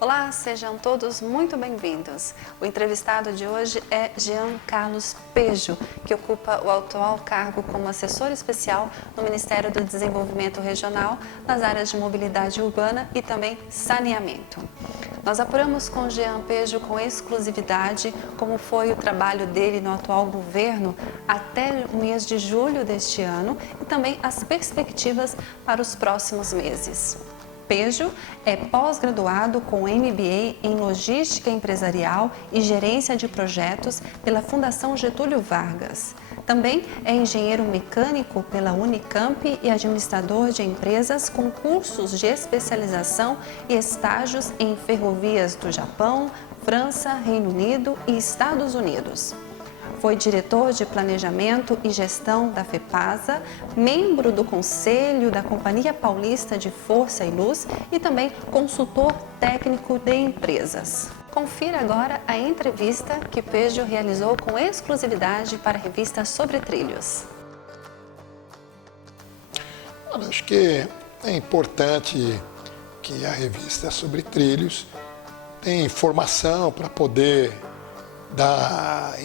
Olá, sejam todos muito bem-vindos. O entrevistado de hoje é Jean Carlos Pejo, que ocupa o atual cargo como assessor especial no Ministério do Desenvolvimento Regional nas áreas de mobilidade urbana e também saneamento. Nós apuramos com Jean Pejo com exclusividade como foi o trabalho dele no atual governo até o mês de julho deste ano e também as perspectivas para os próximos meses. Pejo é pós-graduado com MBA em Logística Empresarial e Gerência de Projetos pela Fundação Getúlio Vargas. Também é engenheiro mecânico pela Unicamp e administrador de empresas com cursos de especialização e estágios em ferrovias do Japão, França, Reino Unido e Estados Unidos. Foi diretor de Planejamento e Gestão da FEPASA, membro do Conselho da Companhia Paulista de Força e Luz e também consultor técnico de empresas. Confira agora a entrevista que Pejo realizou com exclusividade para a revista Sobre Trilhos. Acho que é importante que a revista Sobre Trilhos tenha informação para poder dar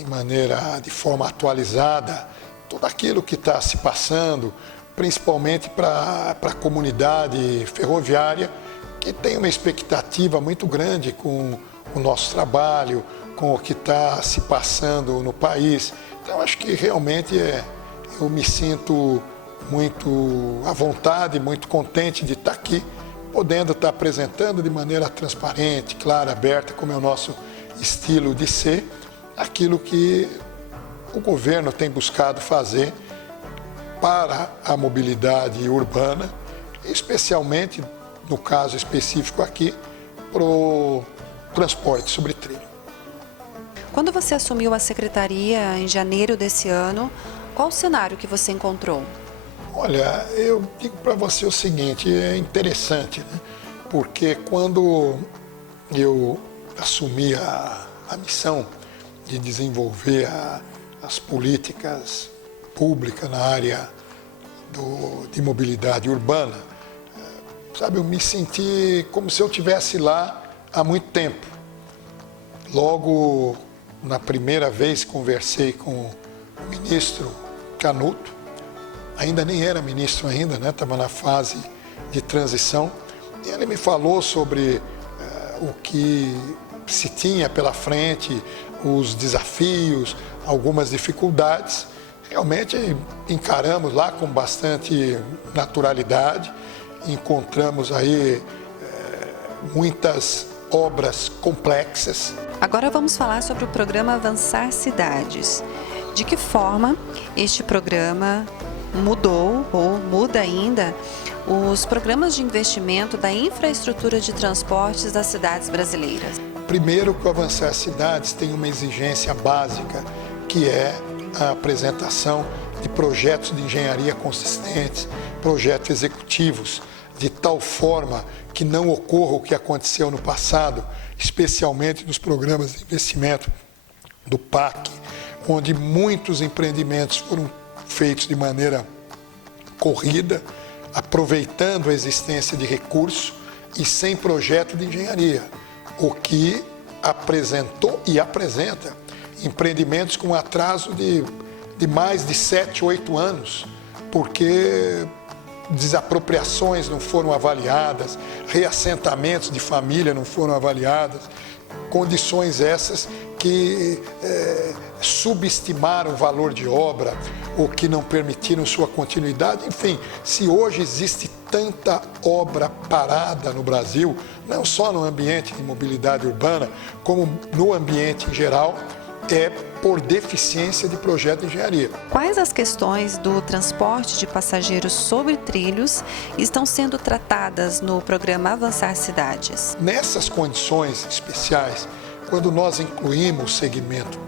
de forma atualizada tudo aquilo que está se passando, principalmente para a comunidade ferroviária, que tem uma expectativa muito grande com o nosso trabalho, com o que está se passando no país. Então, acho que realmente eu me sinto muito à vontade, muito contente de estar aqui, podendo estar apresentando de maneira transparente, clara, aberta, como é o nosso estilo de ser, aquilo que o governo tem buscado fazer para a mobilidade urbana, especialmente, no caso específico aqui, para o transporte sobre trilho. Quando você assumiu a secretaria em janeiro desse ano, qual o cenário que você encontrou? Olha, eu digo para você o seguinte, é interessante, né? Porque quando eu assumi a missão de desenvolver as políticas públicas na área de mobilidade urbana, sabe, eu me senti como se eu estivesse lá há muito tempo. Logo, na primeira vez que conversei com o ministro Canuto, ainda nem era ministro ainda, né? Estava na fase de transição, e ele me falou sobre o que se tinha pela frente, os desafios, algumas dificuldades. Realmente encaramos lá com bastante naturalidade, encontramos aí muitas obras complexas. Agora vamos falar sobre o programa Avançar Cidades. De que forma este programa mudou ou muda ainda os programas de investimento da infraestrutura de transportes das cidades brasileiras? Primeiro, que o Avançar Cidades tem uma exigência básica, que é a apresentação de projetos de engenharia consistentes, projetos executivos, de tal forma que não ocorra o que aconteceu no passado, especialmente nos programas de investimento do PAC, onde muitos empreendimentos foram feitos de maneira corrida, aproveitando a existência de recursos e sem projeto de engenharia, o que apresentou e apresenta empreendimentos com atraso de mais de 7, 8 anos, porque desapropriações não foram avaliadas, reassentamentos de família não foram avaliadas, condições essas que subestimaram o valor de obra ou que não permitiram sua continuidade. Enfim, se hoje existe tanta obra parada no Brasil, não só no ambiente de mobilidade urbana, como no ambiente em geral, é por deficiência de projeto de engenharia. Quais as questões do transporte de passageiros sobre trilhos estão sendo tratadas no programa Avançar Cidades? Nessas condições especiais, quando nós incluímos o segmento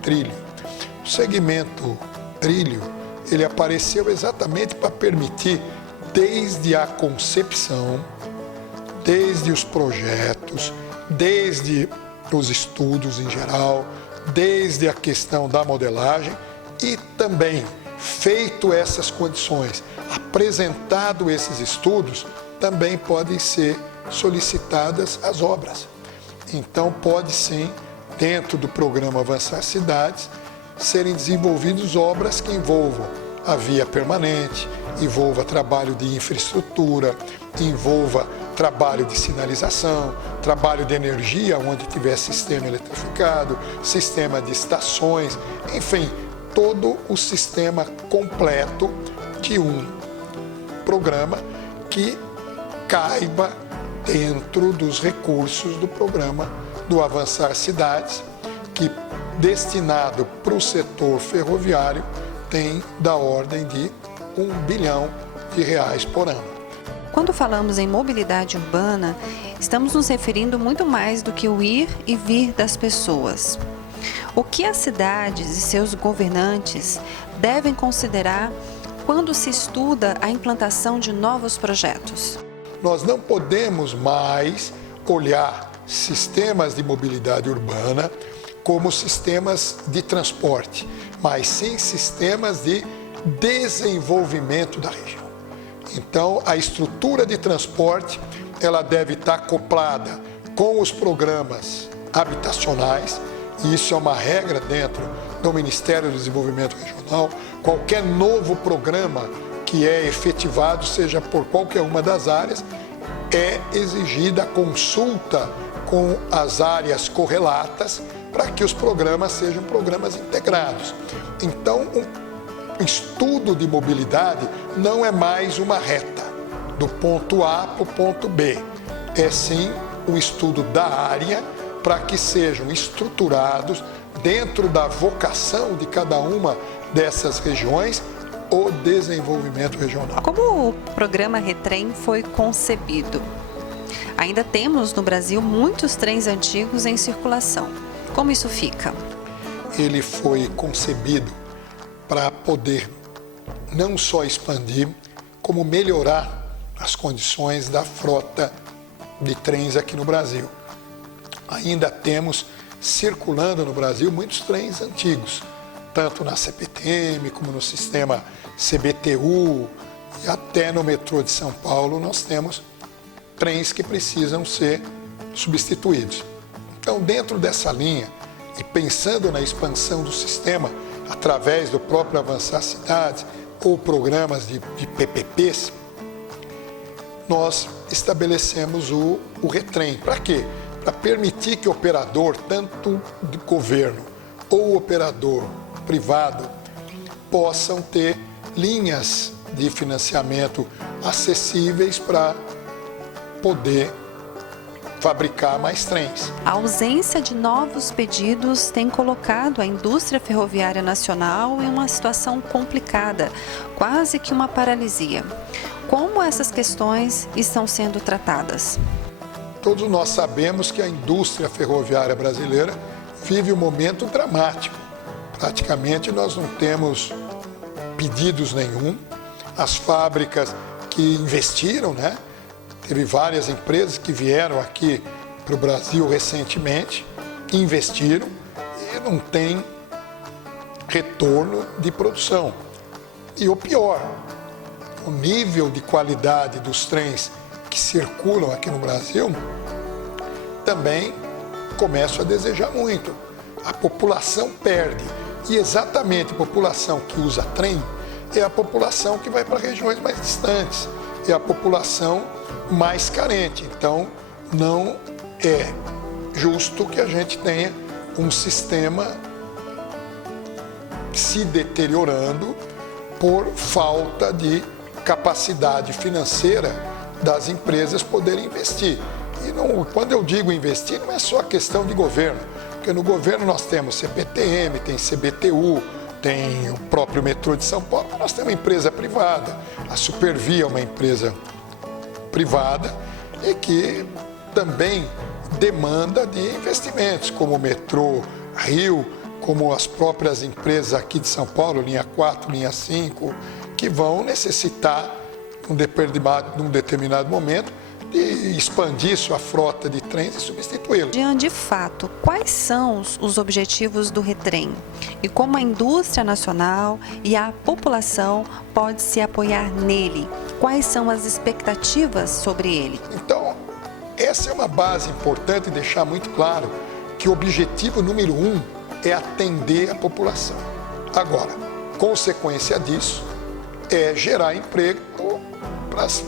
trilho, ele apareceu exatamente para permitir, desde a concepção, desde os projetos, desde os estudos em geral, desde a questão da modelagem e também, feito essas condições, apresentado esses estudos, também podem ser solicitadas as obras. Então pode sim, dentro do programa Avançar Cidades, serem desenvolvidas obras que envolvam a via permanente, envolva trabalho de infraestrutura, envolva trabalho de sinalização, trabalho de energia, onde tiver sistema eletrificado, sistema de estações, enfim, todo o sistema completo de um programa que caiba dentro dos recursos do programa do Avançar Cidades, que destinado para o setor ferroviário tem da ordem de R$ 1 bilhão por ano. Quando falamos em mobilidade urbana, estamos nos referindo muito mais do que o ir e vir das pessoas. O que as cidades e seus governantes devem considerar quando se estuda a implantação de novos projetos? Nós não podemos mais olhar sistemas de mobilidade urbana como sistemas de transporte, mas sim sistemas de desenvolvimento da região. Então, a estrutura de transporte, ela deve estar acoplada com os programas habitacionais, e isso é uma regra dentro do Ministério do Desenvolvimento Regional. Qualquer novo programa que é efetivado, seja por qualquer uma das áreas, é exigida a consulta com as áreas correlatas para que os programas sejam programas integrados. Então, o estudo de mobilidade não é mais uma reta do ponto A para o ponto B. É sim um estudo da área para que sejam estruturados dentro da vocação de cada uma dessas regiões o desenvolvimento regional. Como o programa Retrem foi concebido? Ainda temos no Brasil muitos trens antigos em circulação. Como isso fica? Ele foi concebido para poder não só expandir, como melhorar as condições da frota de trens aqui no Brasil. Ainda temos circulando no Brasil muitos trens antigos, tanto na CPTM como no sistema CBTU e até no metrô de São Paulo nós temos trens que precisam ser substituídos. Então, dentro dessa linha e pensando na expansão do sistema através do próprio Avançar Cidades ou programas de PPPs, nós estabelecemos o Retrem. Para quê? Para permitir que o operador, tanto do governo ou operador privado, possam ter linhas de financiamento acessíveis para poder fabricar mais trens. A ausência de novos pedidos tem colocado a indústria ferroviária nacional em uma situação complicada, quase que uma paralisia. Como essas questões estão sendo tratadas? Todos nós sabemos que a indústria ferroviária brasileira vive um momento dramático. Praticamente nós não temos pedidos nenhum. As fábricas que investiram, Teve várias empresas que vieram aqui para o Brasil recentemente, investiram e não tem retorno de produção. E o pior, o nível de qualidade dos trens que circulam aqui no Brasil também começa a desejar muito. A população perde. E exatamente a população que usa trem é a população que vai para regiões mais distantes, é a população mais carente. Então, não é justo que a gente tenha um sistema se deteriorando por falta de capacidade financeira das empresas poderem investir. E não, quando eu digo investir, não é só questão de governo, porque no governo nós temos CPTM, tem CBTU, tem o próprio metrô de São Paulo, nós temos uma empresa privada, a Supervia é uma empresa privada e que também demanda de investimentos, como o metrô Rio, como as próprias empresas aqui de São Paulo, linha 4, linha 5, que vão necessitar, num determinado momento, de expandir sua frota de trens e substituí-los. De fato, quais são os objetivos do Retrem e como a indústria nacional e a população pode se apoiar nele? Quais são as expectativas sobre ele? Então, essa é uma base importante, deixar muito claro que o objetivo número 1 é atender a população. Agora, consequência disso é gerar emprego para as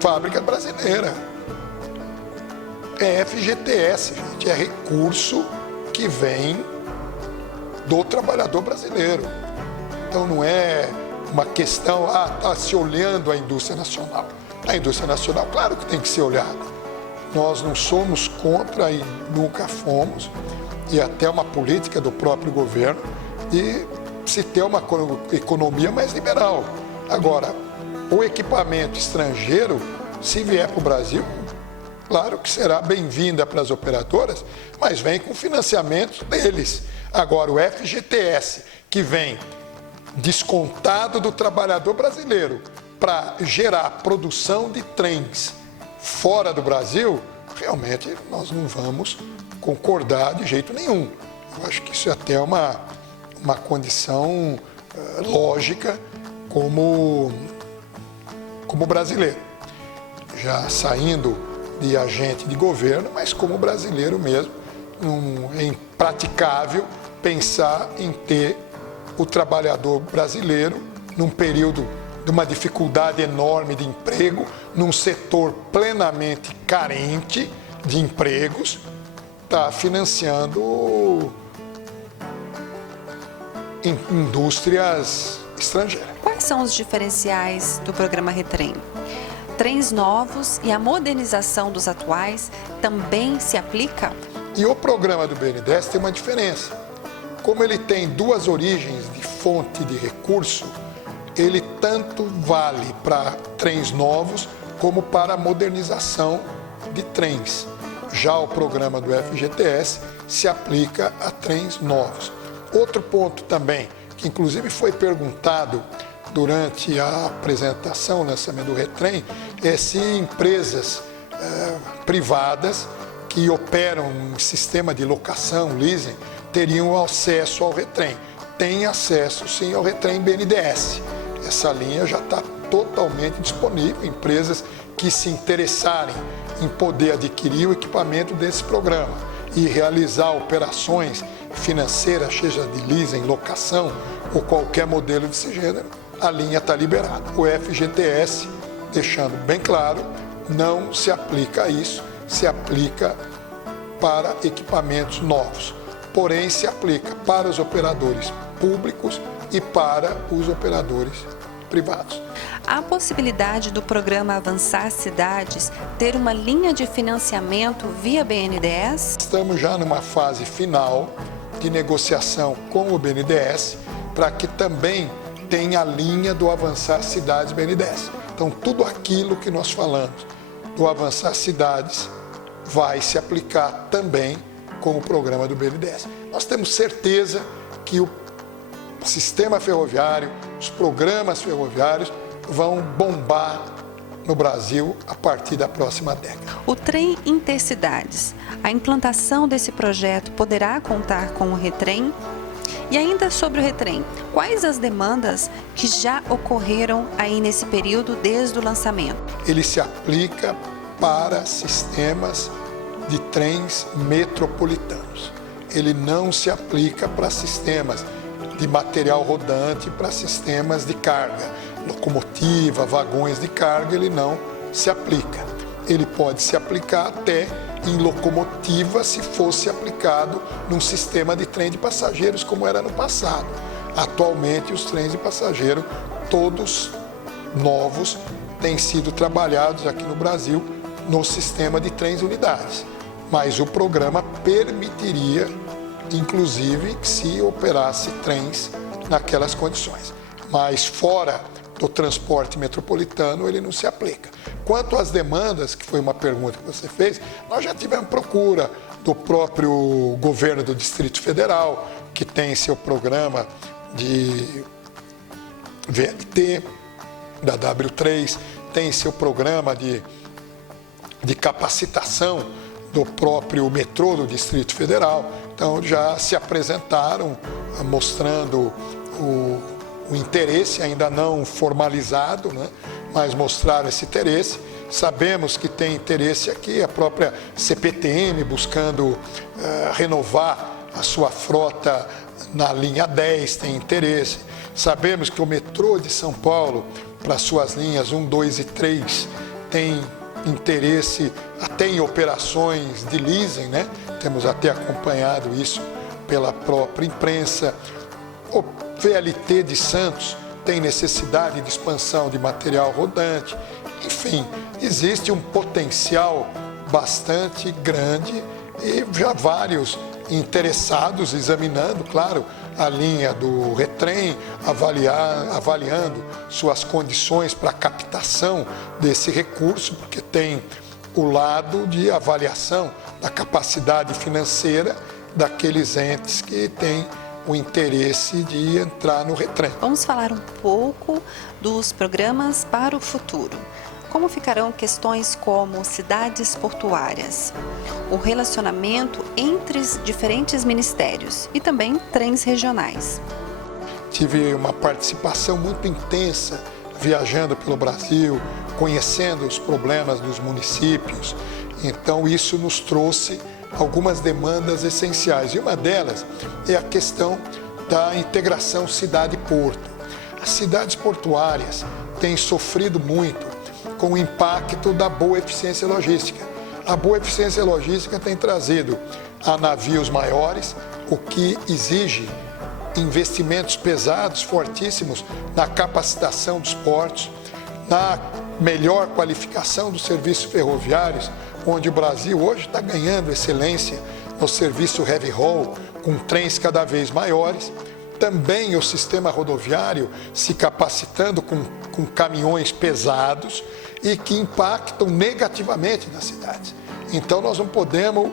fábricas brasileiras. É FGTS, gente, é recurso que vem do trabalhador brasileiro. Então não é uma questão, está se olhando a indústria nacional. A indústria nacional, claro que tem que ser olhada. Nós não somos contra e nunca fomos, e até uma política do próprio governo de se ter uma economia mais liberal. Agora, o equipamento estrangeiro, se vier para o Brasil, claro que será bem-vinda para as operadoras, mas vem com financiamento deles. Agora, o FGTS, que vem descontado do trabalhador brasileiro para gerar produção de trens fora do Brasil, realmente nós não vamos concordar de jeito nenhum. Eu acho que isso é até uma condição lógica como brasileiro. Já saindo de agente de governo, mas como brasileiro mesmo, é impraticável pensar em ter o trabalhador brasileiro num período de uma dificuldade enorme de emprego, num setor plenamente carente de empregos, está financiando indústrias estrangeiras. Quais são os diferenciais do programa Retrem? Trens novos e a modernização dos atuais também se aplica? E o programa do BNDES tem uma diferença. Como ele tem duas origens de fonte de recurso, ele tanto vale para trens novos como para a modernização de trens. Já o programa do FGTS se aplica a trens novos. Outro ponto também, que inclusive foi perguntado durante a apresentação, o lançamento do Retrem, é se empresas privadas que operam um sistema de locação, leasing, teriam acesso ao Retrem. Tem acesso, sim, ao Retrem BNDES. Essa linha já está totalmente disponível. Empresas que se interessarem em poder adquirir o equipamento desse programa e realizar operações financeiras, seja de leasing, locação ou qualquer modelo desse gênero, a linha está liberada. O FGTS, deixando bem claro, não se aplica a isso, se aplica para equipamentos novos. Porém, se aplica para os operadores públicos e para os operadores privados. Há a possibilidade do programa Avançar Cidades ter uma linha de financiamento via BNDES? Estamos já numa fase final de negociação com o BNDES para que também tenha a linha do Avançar Cidades BNDES. Então, tudo aquilo que nós falamos do Avançar Cidades vai se aplicar também com o programa do BNDES. Nós temos certeza que o sistema ferroviário, os programas ferroviários vão bombar no Brasil a partir da próxima década. O trem intercidades, a implantação desse projeto poderá contar com o Retrem? E ainda sobre o Retrem, quais as demandas que já ocorreram aí nesse período desde o lançamento? Ele se aplica para sistemas de trens metropolitanos. Ele não se aplica para sistemas de material rodante, para sistemas de carga. Locomotiva, vagões de carga, ele não se aplica. Ele pode se aplicar até em locomotiva se fosse aplicado num sistema de trem de passageiros como era no passado. Atualmente, os trens de passageiro, todos novos, têm sido trabalhados aqui no Brasil no sistema de trens unidades. Mas o programa permitiria, inclusive, que se operasse trens naquelas condições. Mas fora do transporte metropolitano, ele não se aplica. Quanto às demandas, que foi uma pergunta que você fez, nós já tivemos procura do próprio governo do Distrito Federal, que tem seu programa de VLT, da W3, tem seu programa de capacitação do próprio metrô do Distrito Federal. Então, já se apresentaram mostrando o interesse, ainda não formalizado, né? Mas mostraram esse interesse. Sabemos que tem interesse aqui a própria CPTM buscando renovar a sua frota na linha 10, tem interesse. Sabemos que o metrô de São Paulo, para suas linhas 1, 2 e 3, tem interesse até em operações de leasing, né? Temos até acompanhado isso pela própria imprensa. O VLT de Santos tem necessidade de expansão de material rodante. Enfim, existe um potencial bastante grande e já vários interessados examinando, claro, a linha do Retrem, avaliando suas condições para a captação desse recurso, porque tem o lado de avaliação da capacidade financeira daqueles entes que têm o interesse de entrar no Retrem. Vamos falar um pouco dos programas para o futuro. Como ficarão questões como cidades portuárias, o relacionamento entre os diferentes ministérios e também trens regionais? Tive uma participação muito intensa viajando pelo Brasil, conhecendo os problemas dos municípios. Então isso nos trouxe algumas demandas essenciais e uma delas é a questão da integração cidade-porto. As cidades portuárias têm sofrido muito com o impacto da boa eficiência logística. A boa eficiência logística tem trazido a navios maiores, o que exige investimentos pesados, fortíssimos, na capacitação dos portos, na melhor qualificação dos serviços ferroviários, onde o Brasil hoje está ganhando excelência no serviço heavy haul, com trens cada vez maiores. Também o sistema rodoviário se capacitando com caminhões pesados e que impactam negativamente nas cidades. Então nós não podemos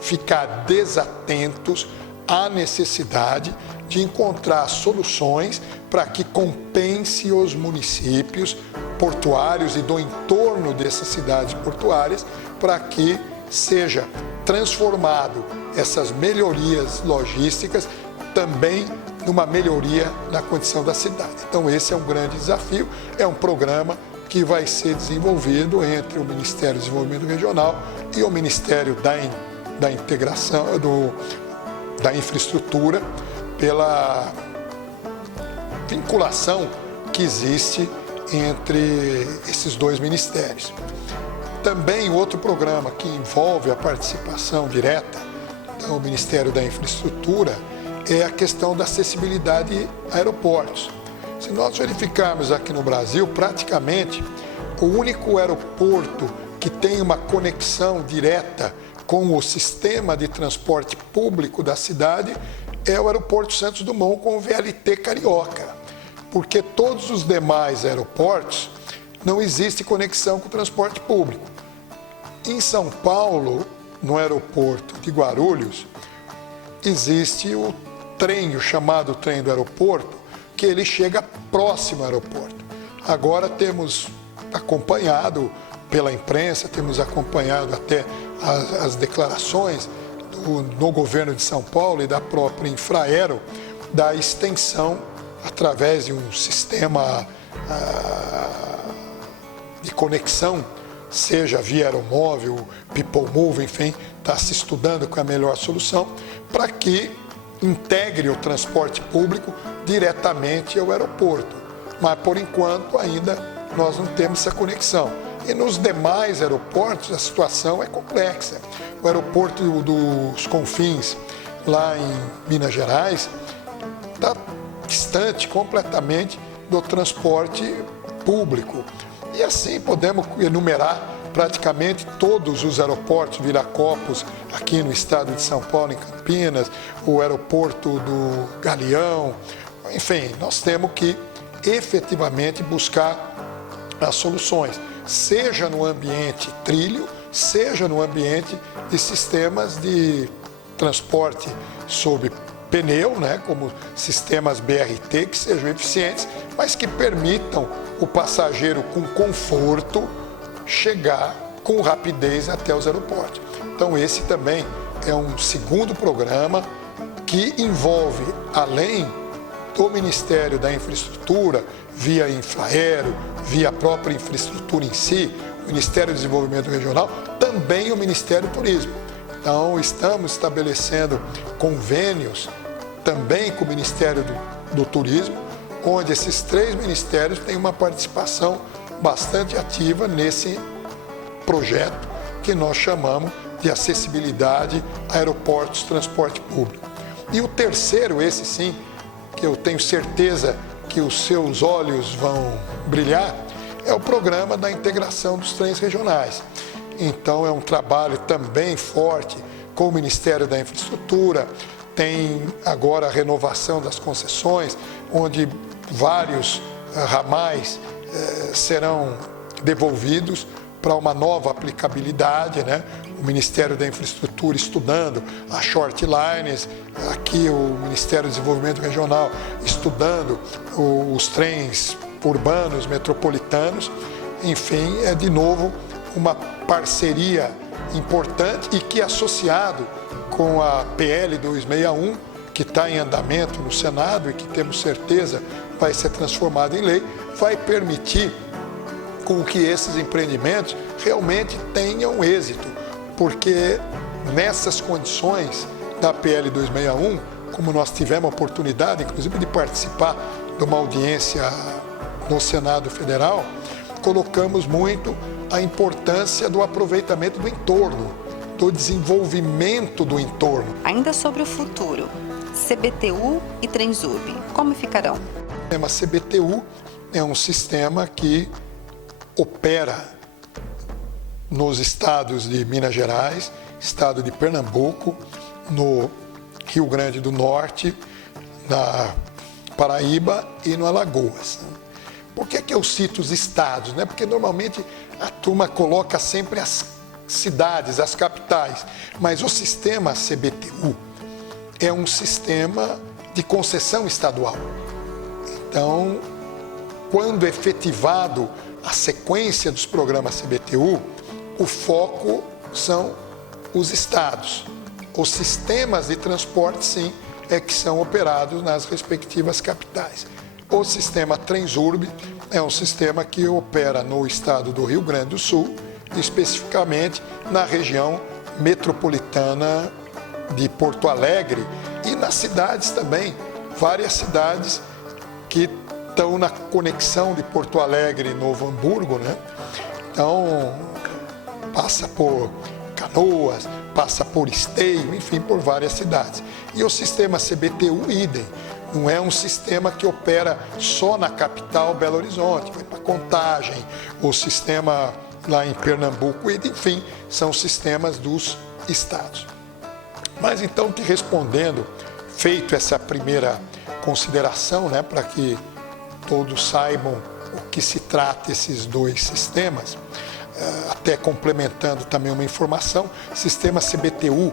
ficar desatentos à necessidade de encontrar soluções para que compense os municípios portuários e do entorno dessas cidades portuárias, para que seja transformado essas melhorias logísticas também numa melhoria na condição da cidade. Então esse é um grande desafio, é um programa que vai ser desenvolvido entre o Ministério do Desenvolvimento Regional e o Ministério da Integração, da Infraestrutura, pela vinculação que existe entre esses dois ministérios. Também outro programa que envolve a participação direta do Ministério da Infraestrutura é a questão da acessibilidade a aeroportos. Se nós verificarmos aqui no Brasil, praticamente o único aeroporto que tem uma conexão direta com o sistema de transporte público da cidade é o aeroporto Santos Dumont com o VLT Carioca, porque todos os demais aeroportos não existe conexão com o transporte público. Em São Paulo, no aeroporto de Guarulhos, existe o chamado trem do aeroporto, que ele chega próximo ao aeroporto. Agora temos acompanhado pela imprensa, temos acompanhado até as declarações no governo de São Paulo e da própria Infraero, da extensão através de um sistema de conexão, seja via aeromóvel, people move, enfim, está se estudando com a melhor solução para que integre o transporte público diretamente ao aeroporto. Mas, por enquanto, ainda nós não temos essa conexão. E nos demais aeroportos a situação é complexa. O aeroporto dos Confins, lá em Minas Gerais, está distante completamente do transporte público. E assim podemos enumerar praticamente todos os aeroportos, Viracopos, aqui no estado de São Paulo, em Campinas, o aeroporto do Galeão. Enfim, nós temos que efetivamente buscar as soluções, seja no ambiente trilho, seja no ambiente de sistemas de transporte sob pneu, né, como sistemas BRT, que sejam eficientes, mas que permitam o passageiro com conforto chegar com rapidez até os aeroportos. Então esse também é um segundo programa que envolve, além do Ministério da Infraestrutura, via Infraero, via a própria infraestrutura em si, o Ministério do Desenvolvimento Regional, também o Ministério do Turismo. Então, estamos estabelecendo convênios também com o Ministério do Turismo, onde esses 3 ministérios têm uma participação bastante ativa nesse projeto que nós chamamos de acessibilidade a aeroportos, transporte público. E o terceiro, esse sim, que eu tenho certeza que os seus olhos vão brilhar, é o programa da integração dos trens regionais. Então, é um trabalho também forte com o Ministério da Infraestrutura, tem agora a renovação das concessões, onde vários ramais serão devolvidos para uma nova aplicabilidade, né? O Ministério da Infraestrutura estudando as short lines, aqui o Ministério do Desenvolvimento Regional estudando os trens urbanos, metropolitanos. Enfim, é de novo uma parceria importante e que, associado com a PL 261, que está em andamento no Senado e que temos certeza vai ser transformada em lei, vai permitir com que esses empreendimentos realmente tenham êxito, porque nessas condições da PL 261, como nós tivemos a oportunidade, inclusive, de participar de uma audiência no Senado Federal, colocamos muito a importância do aproveitamento do entorno, do desenvolvimento do entorno. Ainda sobre o futuro, CBTU e Transurb, como ficarão? O sistema CBTU é um sistema que opera nos estados de Minas Gerais, estado de Pernambuco, no Rio Grande do Norte, na Paraíba e no Alagoas. Por que eu cito os estados? Porque normalmente a turma coloca sempre as cidades, as capitais, mas o sistema CBTU é um sistema de concessão estadual. Então, quando efetivado a sequência dos programas CBTU, o foco são os estados. Os sistemas de transporte, sim, é que são operados nas respectivas capitais. O sistema Transurb é um sistema que opera no estado do Rio Grande do Sul, especificamente na região metropolitana de Porto Alegre e nas cidades também, várias cidades que estão na conexão de Porto Alegre e Novo Hamburgo, né? Então, passa por Canoas, passa por Esteio, enfim, por várias cidades. E o sistema CBTU, idem, não é um sistema que opera só na capital Belo Horizonte, vai para Contagem, o sistema lá em Pernambuco, enfim, são sistemas dos estados. Mas então, te respondendo, feito essa primeira consideração, né, para que todos saibam o que se trata esses dois sistemas, até complementando também uma informação, sistema CBTU,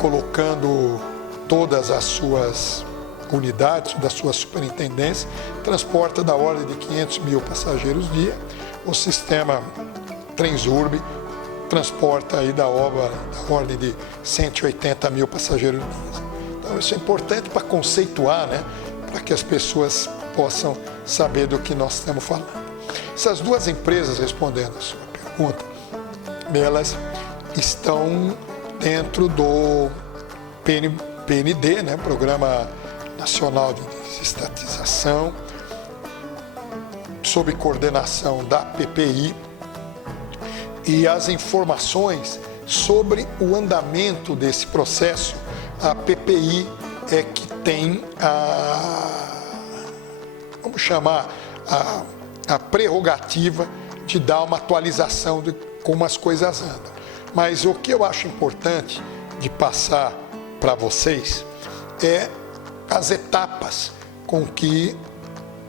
colocando todas as suas unidades da sua superintendência, transporta da ordem de 500 mil passageiros dia, o sistema Transurb transporta aí da ordem de 180 mil passageiros. Então, isso é importante para conceituar, né? Para que as pessoas possam saber do que nós estamos falando. Essas duas empresas, respondendo a sua pergunta, elas estão dentro do PND, né? Programa Nacional de Desestatização, sob coordenação da PPI, e as informações sobre o andamento desse processo, a PPI é que tem a prerrogativa de dar uma atualização de como as coisas andam. Mas o que eu acho importante de passar para vocês é as etapas com que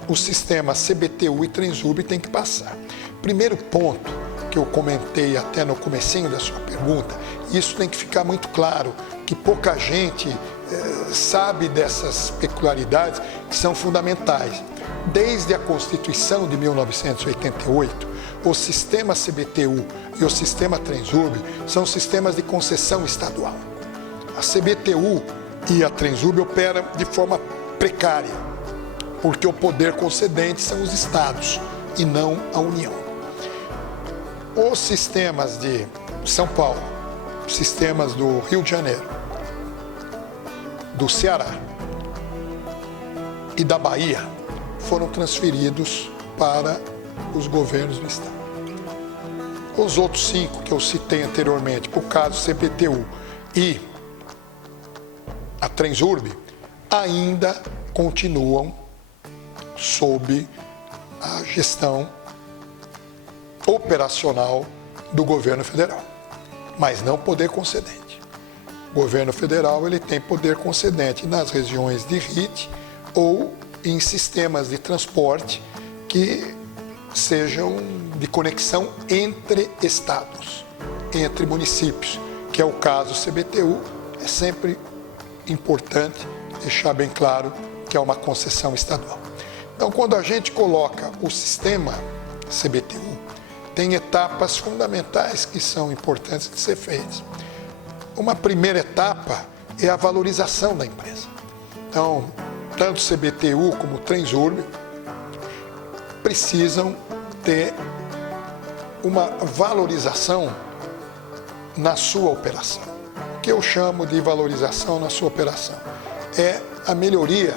o sistema CBTU e Transurb tem que passar. Primeiro ponto que eu comentei até no comecinho da sua pergunta, isso tem que ficar muito claro, que pouca gente sabe dessas peculiaridades que são fundamentais. Desde a Constituição de 1988, o sistema CBTU e o sistema Transurb são sistemas de concessão estadual. A CBTU e a Transurb operam de forma precária, porque o poder concedente são os estados e não a União. os sistemas de São Paulo, sistemas do Rio de Janeiro, do Ceará e da Bahia foram transferidos para os governos do estado. Os outros 5 que eu citei anteriormente, por caso CPTU e a Transurb, ainda continuam sob a gestão operacional do governo federal, mas não poder concedente. O governo federal ele tem poder concedente nas regiões de RIT ou em sistemas de transporte que sejam de conexão entre estados, entre municípios, que é o caso CBTU. É sempre importante deixar bem claro que é uma concessão estadual. Então, quando a gente coloca o sistema CBTU, tem etapas fundamentais que são importantes de ser feitas. Uma primeira etapa é a valorização da empresa. Então, tanto CBTU como Transurb precisam ter uma valorização na sua operação. O que eu chamo de valorização na sua operação é a melhoria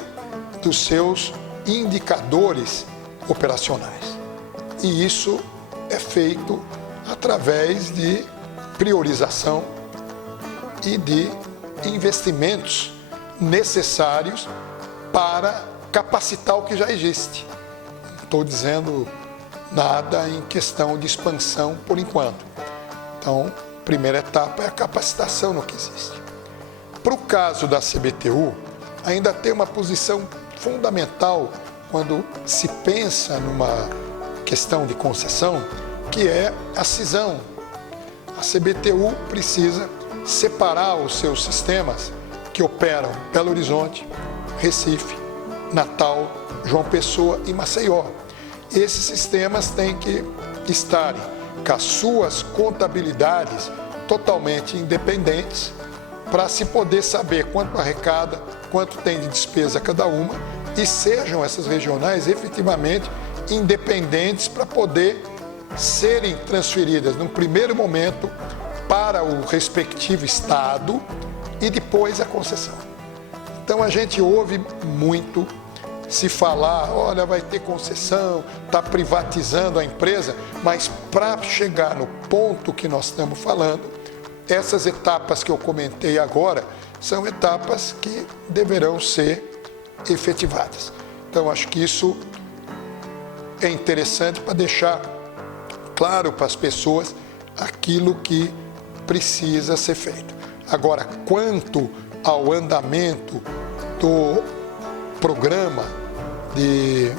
dos seus indicadores operacionais. E isso é feito através de priorização e de investimentos necessários para capacitar o que já existe. Não estou dizendo nada em questão de expansão por enquanto. Então, a primeira etapa é a capacitação no que existe. Para o caso da CBTU, ainda tem uma posição fundamental quando se pensa numa questão de concessão, que é a cisão. A CBTU precisa separar os seus sistemas que operam Belo Horizonte, Recife, Natal, João Pessoa e Maceió. Esses sistemas têm que estarem com as suas contabilidades totalmente independentes para se poder saber quanto arrecada, quanto tem de despesa cada uma e sejam essas regionais efetivamente independentes para poder serem transferidas num primeiro momento para o respectivo estado e depois a concessão. Então a gente ouve muito se falar, olha, vai ter concessão, está privatizando a empresa, mas para chegar no ponto que nós estamos falando, essas etapas que eu comentei agora são etapas que deverão ser efetivadas. Então acho que isso é interessante para deixar claro para as pessoas aquilo que precisa ser feito. Agora, quanto ao andamento do programa de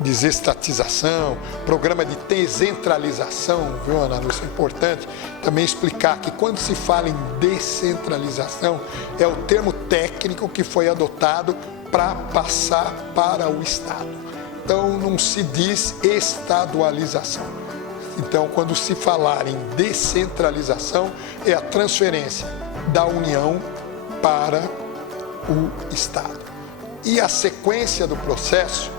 desestatização, programa de descentralização, viu, Ana Lúcia? É importante também explicar que quando se fala em descentralização, é o termo técnico que foi adotado para passar para o Estado. Então, não se diz estadualização. Então, quando se falar em descentralização, é a transferência da União para o Estado. E a sequência do processo,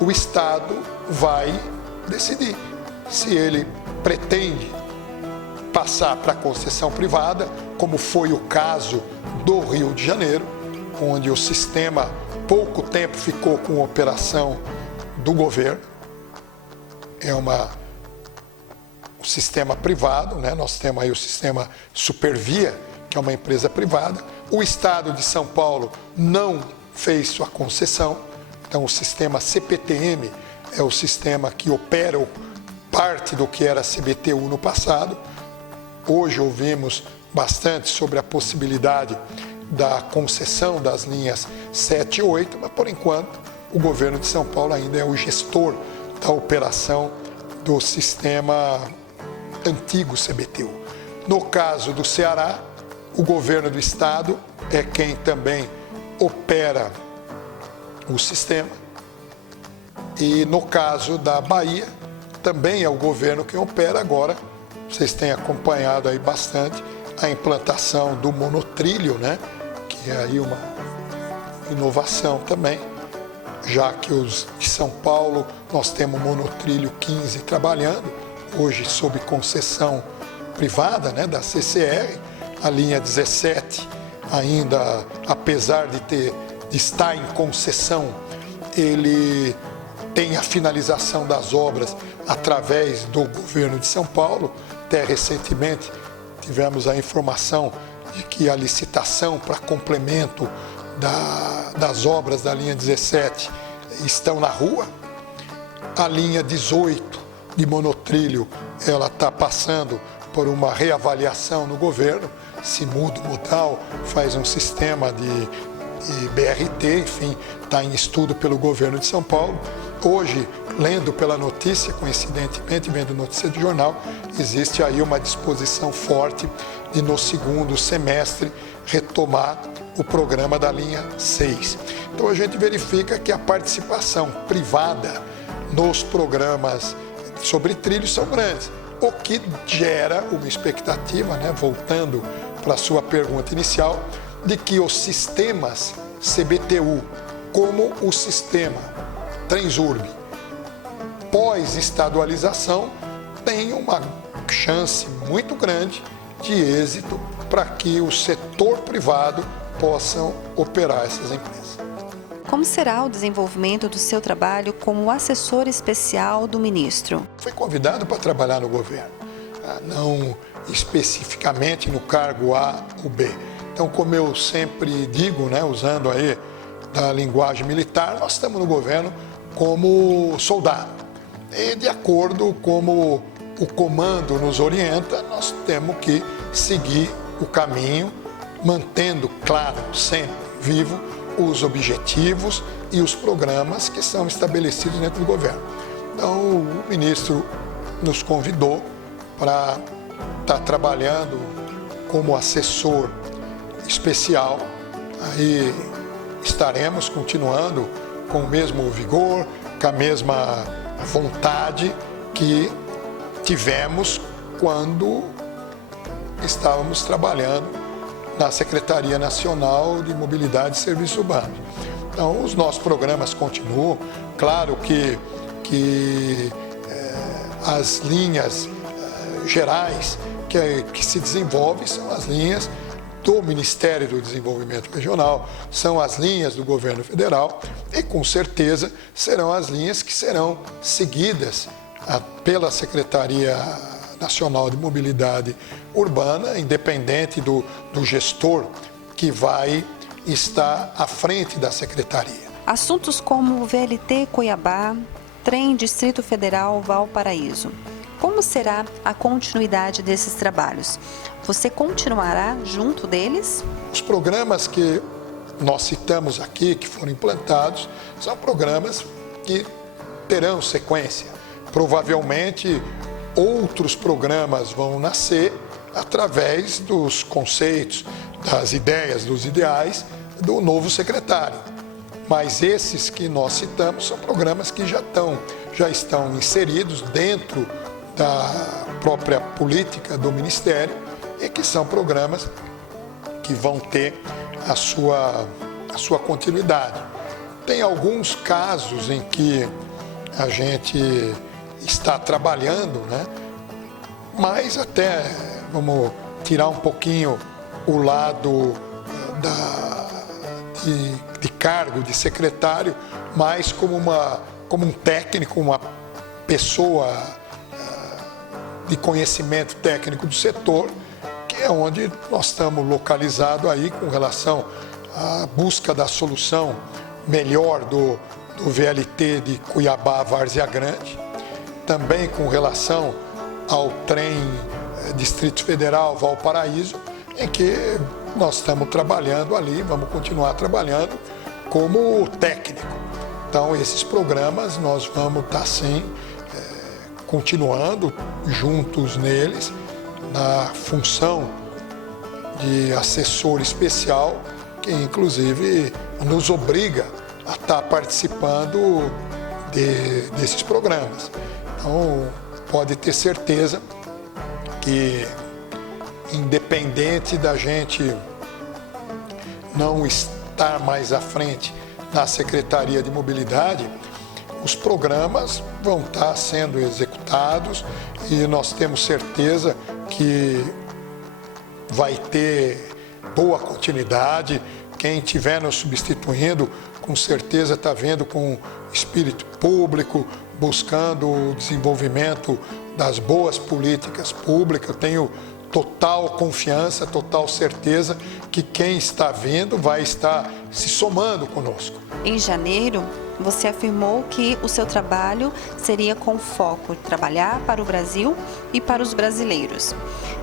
o Estado vai decidir se ele pretende passar para a concessão privada, como foi o caso do Rio de Janeiro, onde o sistema pouco tempo ficou com operação do governo. É um sistema privado, né? Nós temos aí o sistema Supervia, que é uma empresa privada. O Estado de São Paulo não fez sua concessão. Então, o sistema CPTM é o sistema que opera parte do que era a CBTU no passado. Hoje ouvimos bastante sobre a possibilidade da concessão das linhas 7 e 8, mas, por enquanto, o governo de São Paulo ainda é o gestor da operação do sistema antigo CBTU. No caso do Ceará, o governo do estado é quem também opera o sistema. E no caso da Bahia, também é o governo quem opera. Agora, vocês têm acompanhado aí bastante a implantação do monotrilho, né? Que é aí uma inovação também, já que os de São Paulo nós temos o monotrilho 15 trabalhando, hoje sob concessão privada, né, da CCR. A linha 17 ainda, apesar de estar em concessão, ele tem a finalização das obras através do governo de São Paulo. Até recentemente tivemos a informação de que a licitação para complemento das obras da linha 17 estão na rua. A linha 18 de monotrilho, ela está passando por uma reavaliação no governo, se muda o modal, faz um sistema de BRT, enfim, está em estudo pelo governo de São Paulo. Hoje, lendo pela notícia, coincidentemente, vendo notícia de jornal, existe aí uma disposição forte de, no segundo semestre, retomar o programa da linha 6. Então, a gente verifica que a participação privada nos programas sobre trilhos são grandes, o que gera uma expectativa, né, voltando para a sua pergunta inicial, de que os sistemas CBTU, como o sistema Transurb, pós-estadualização, tem uma chance muito grande de êxito para que o setor privado possa operar essas empresas. Como será o desenvolvimento do seu trabalho como assessor especial do ministro? Fui convidado para trabalhar no governo, não especificamente no cargo A ou B. Então, como eu sempre digo, né, usando aí da linguagem militar, nós estamos no governo como soldado. E de acordo como o comando nos orienta, nós temos que seguir o caminho, mantendo claro, sempre vivo, os objetivos e os programas que são estabelecidos dentro do governo. Então, o ministro nos convidou para estar trabalhando como assessor especial. Aí estaremos continuando com o mesmo vigor, com a mesma vontade que tivemos quando estávamos trabalhando na Secretaria Nacional de Mobilidade e Serviços Urbanos. Então, os nossos programas continuam. Claro que as linhas gerais que se desenvolvem são as linhas do Ministério do Desenvolvimento Regional, são as linhas do governo federal e, com certeza, serão as linhas que serão seguidas pela Secretaria Nacional de Mobilidade Urbana, independente do gestor que vai estar à frente da secretaria. Assuntos como o VLT Cuiabá, Trem Distrito Federal Valparaíso. Como será a continuidade desses trabalhos? Você continuará junto deles? Os programas que nós citamos aqui, que foram implantados, são programas que terão sequência. Provavelmente, outros programas vão nascer através dos conceitos, das ideias, dos ideais do novo secretário. Mas esses que nós citamos são programas que já estão inseridos dentro da própria política do Ministério e que são programas que vão ter a sua continuidade. Tem alguns casos em que a gente está trabalhando, né? Mas até vamos tirar um pouquinho o lado de cargo de secretário, mais como um técnico, uma pessoa de conhecimento técnico do setor, que é onde nós estamos localizados aí com relação à busca da solução melhor do VLT de Cuiabá a Várzea Grande, também com relação ao trem Distrito Federal Valparaíso, em que nós estamos trabalhando ali, vamos continuar trabalhando como técnico. Então, esses programas nós vamos estar sim continuando juntos neles, na função de assessor especial, que inclusive nos obriga a estar participando desses programas. Então, pode ter certeza que, independente da gente não estar mais à frente na Secretaria de Mobilidade, os programas vão estar sendo executados e nós temos certeza que vai ter boa continuidade. Quem estiver nos substituindo, com certeza está vendo com espírito público, buscando o desenvolvimento das boas políticas públicas. Eu tenho total confiança, total certeza que quem está vindo vai estar se somando conosco. Em janeiro, você afirmou que o seu trabalho seria com foco em trabalhar para o Brasil e para os brasileiros.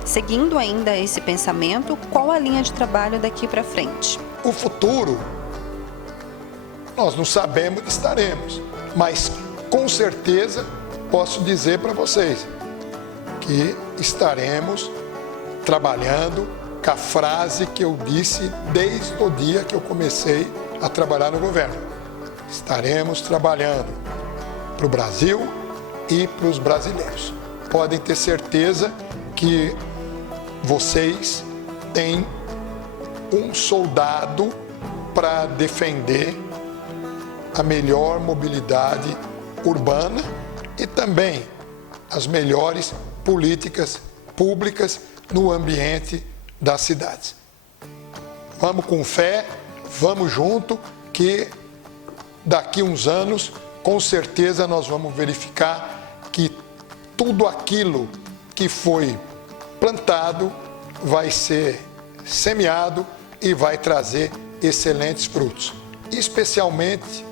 Seguindo ainda esse pensamento, qual a linha de trabalho daqui para frente? O futuro, nós não sabemos onde estaremos, mas com certeza posso dizer para vocês que estaremos trabalhando com a frase que eu disse desde o dia que eu comecei a trabalhar no governo. Estaremos trabalhando para o Brasil e para os brasileiros. Podem ter certeza que vocês têm um soldado para defender a melhor mobilidade urbana e também as melhores políticas públicas no ambiente das cidades. Vamos com fé, vamos junto, que daqui uns anos, com certeza, nós vamos verificar que tudo aquilo que foi plantado vai ser semeado e vai trazer excelentes frutos, especialmente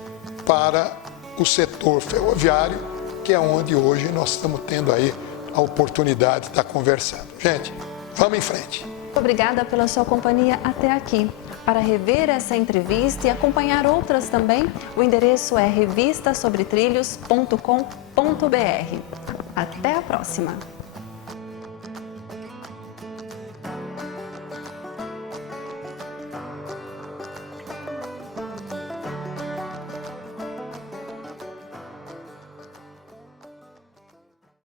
para o setor ferroviário, que é onde hoje nós estamos tendo aí a oportunidade de estar conversando. Gente, vamos em frente. Obrigada pela sua companhia até aqui. Para rever essa entrevista e acompanhar outras também, o endereço é revistasobretrilhos.com.br. Até a próxima!